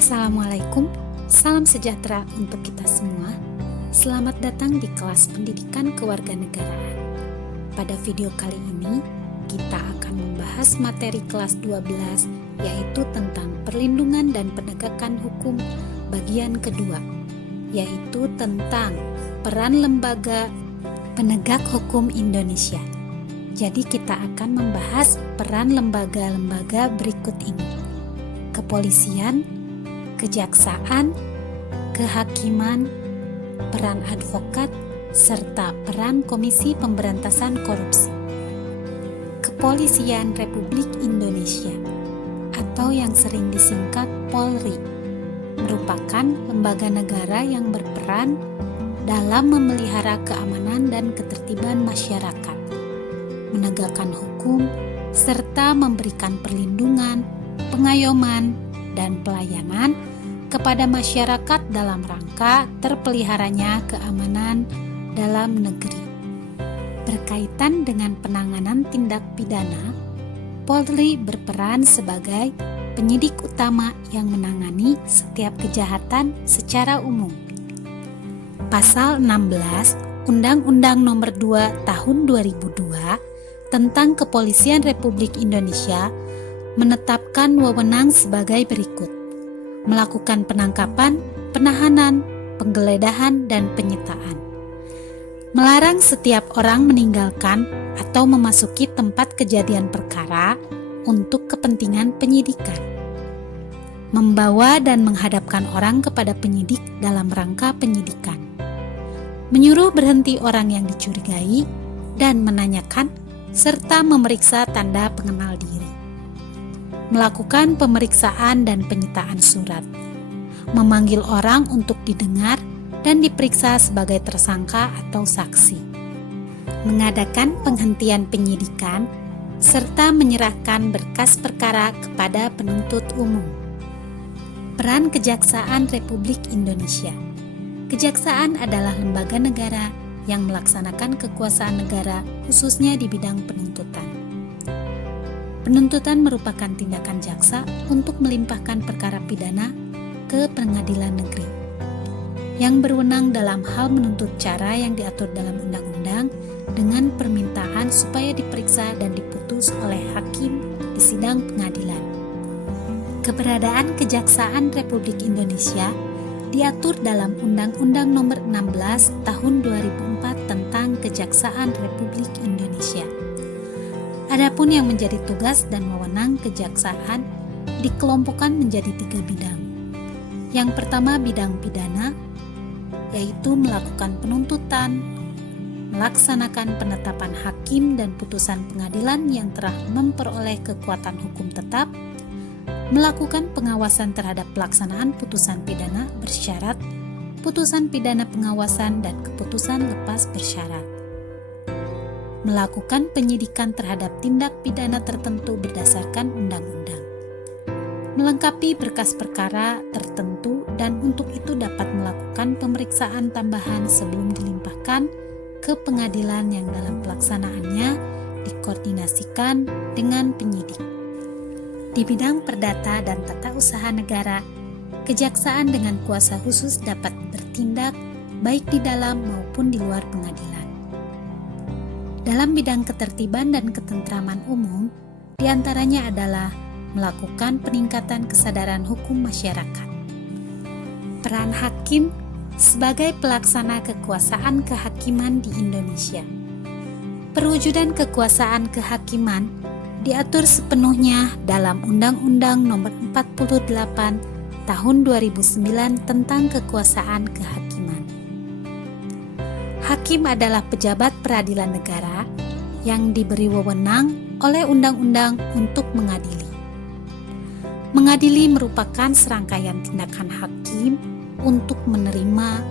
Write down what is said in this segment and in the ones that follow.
Assalamualaikum, salam sejahtera untuk kita semua. Selamat datang di kelas pendidikan kewarganegaraan. Pada video kali ini, kita akan membahas materi kelas 12, yaitu tentang perlindungan dan penegakan hukum bagian kedua, yaitu tentang peran lembaga penegak hukum Indonesia. Jadi kita akan membahas peran lembaga-lembaga berikut ini: kepolisian, kejaksaan, kehakiman, peran advokat, serta peran Komisi Pemberantasan Korupsi. Kepolisian Republik Indonesia atau yang sering disingkat Polri merupakan lembaga negara yang berperan dalam memelihara keamanan dan ketertiban masyarakat, menegakkan hukum, serta memberikan perlindungan, pengayoman, dan pelayanan kepada masyarakat dalam rangka terpeliharanya keamanan dalam negeri. Berkaitan dengan penanganan tindak pidana, Polri berperan sebagai penyidik utama yang menangani setiap kejahatan secara umum. Pasal 16 Undang-Undang Nomor 2 Tahun 2002 tentang Kepolisian Republik Indonesia menetapkan wewenang sebagai berikut: melakukan penangkapan, penahanan, penggeledahan, dan penyitaan. Melarang setiap orang meninggalkan atau memasuki tempat kejadian perkara untuk kepentingan penyidikan. Membawa dan menghadapkan orang kepada penyidik dalam rangka penyidikan. Menyuruh berhenti orang yang dicurigai dan menanyakan serta memeriksa tanda pengenal diri. Melakukan pemeriksaan dan penyitaan surat, memanggil orang untuk didengar dan diperiksa sebagai tersangka atau saksi, mengadakan penghentian penyidikan, serta menyerahkan berkas perkara kepada penuntut umum. Peran Kejaksaan Republik Indonesia. Kejaksaan adalah lembaga negara yang melaksanakan kekuasaan negara khususnya di bidang penuntutan. Penuntutan merupakan tindakan jaksa untuk melimpahkan perkara pidana ke pengadilan negeri yang berwenang dalam hal menuntut cara yang diatur dalam undang-undang dengan permintaan supaya diperiksa dan diputus oleh hakim di sidang pengadilan. Keberadaan Kejaksaan Republik Indonesia diatur dalam Undang-Undang Nomor 16 Tahun 2004 tentang Kejaksaan Republik Indonesia. Adapun yang menjadi tugas dan wewenang kejaksaan dikelompokkan menjadi 3 bidang. Yang pertama bidang pidana, yaitu melakukan penuntutan, melaksanakan penetapan hakim dan putusan pengadilan yang telah memperoleh kekuatan hukum tetap, melakukan pengawasan terhadap pelaksanaan putusan pidana bersyarat, putusan pidana pengawasan, dan keputusan lepas bersyarat. Melakukan penyidikan terhadap tindak pidana tertentu berdasarkan undang-undang, melengkapi berkas perkara tertentu, dan untuk itu dapat melakukan pemeriksaan tambahan sebelum dilimpahkan ke pengadilan yang dalam pelaksanaannya dikoordinasikan dengan penyidik. Di bidang perdata dan tata usaha negara, kejaksaan dengan kuasa khusus dapat bertindak baik di dalam maupun di luar pengadilan. Dalam bidang ketertiban dan ketentraman umum, diantaranya adalah melakukan peningkatan kesadaran hukum masyarakat. Peran hakim sebagai pelaksana kekuasaan kehakiman di Indonesia. Perwujudan kekuasaan kehakiman diatur sepenuhnya dalam Undang-Undang Nomor 48 Tahun 2009 tentang kekuasaan kehakiman. Hakim adalah pejabat peradilan negara yang diberi wewenang oleh undang-undang untuk mengadili. Mengadili merupakan serangkaian tindakan hakim untuk menerima,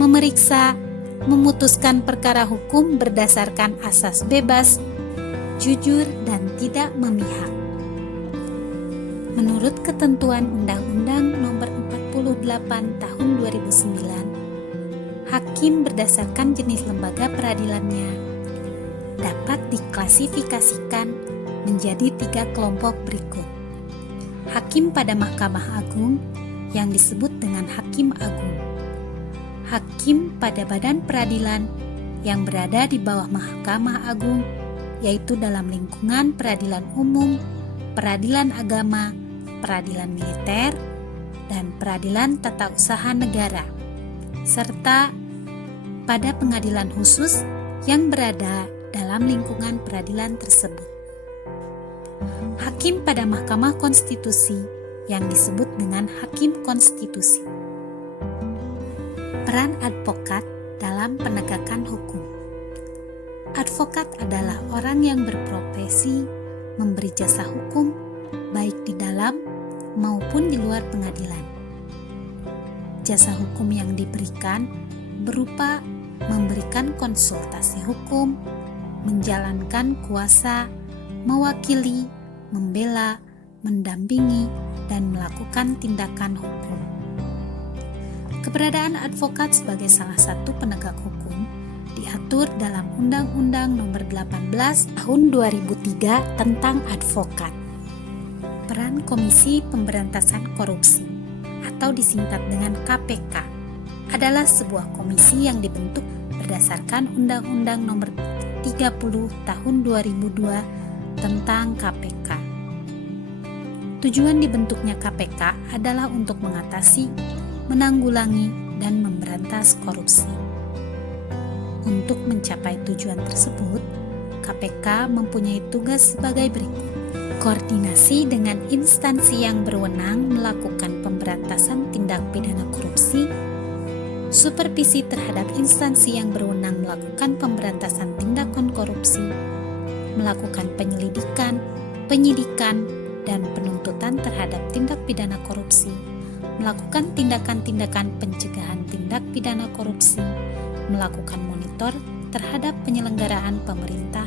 memeriksa, memutuskan perkara hukum berdasarkan asas bebas, jujur, dan tidak memihak. Menurut ketentuan Undang-Undang Nomor 48 Tahun 2009, hakim berdasarkan jenis lembaga peradilannya dapat diklasifikasikan menjadi 3 kelompok berikut. Hakim pada Mahkamah Agung yang disebut dengan Hakim Agung. Hakim pada badan peradilan yang berada di bawah Mahkamah Agung, yaitu dalam lingkungan peradilan umum, peradilan agama, peradilan militer, dan peradilan tata usaha negara, serta pada pengadilan khusus yang berada dalam lingkungan peradilan tersebut. Hakim pada Mahkamah Konstitusi yang disebut dengan Hakim Konstitusi. Peran advokat dalam penegakan hukum. Advokat adalah orang yang berprofesi memberi jasa hukum baik di dalam maupun di luar pengadilan. Jasa hukum yang diberikan berupa memberikan konsultasi hukum, menjalankan kuasa, mewakili, membela, mendampingi, dan melakukan tindakan hukum. Keberadaan advokat sebagai salah satu penegak hukum diatur dalam Undang-Undang Nomor 18 Tahun 2003 tentang advokat. Peran Komisi Pemberantasan Korupsi atau disingkat dengan KPK adalah sebuah komisi yang dibentuk berdasarkan Undang-Undang Nomor 30 Tahun 2002 tentang KPK. Tujuan dibentuknya KPK adalah untuk mengatasi, menanggulangi, dan memberantas korupsi. Untuk mencapai tujuan tersebut, KPK mempunyai tugas sebagai berikut: koordinasi dengan instansi yang berwenang melakukan pemberantasan tindak pidana korupsi, supervisi terhadap instansi yang berwenang melakukan pemberantasan tindakan korupsi, melakukan penyelidikan, penyidikan, dan penuntutan terhadap tindak pidana korupsi, melakukan tindakan-tindakan pencegahan tindak pidana korupsi, melakukan monitor terhadap penyelenggaraan pemerintah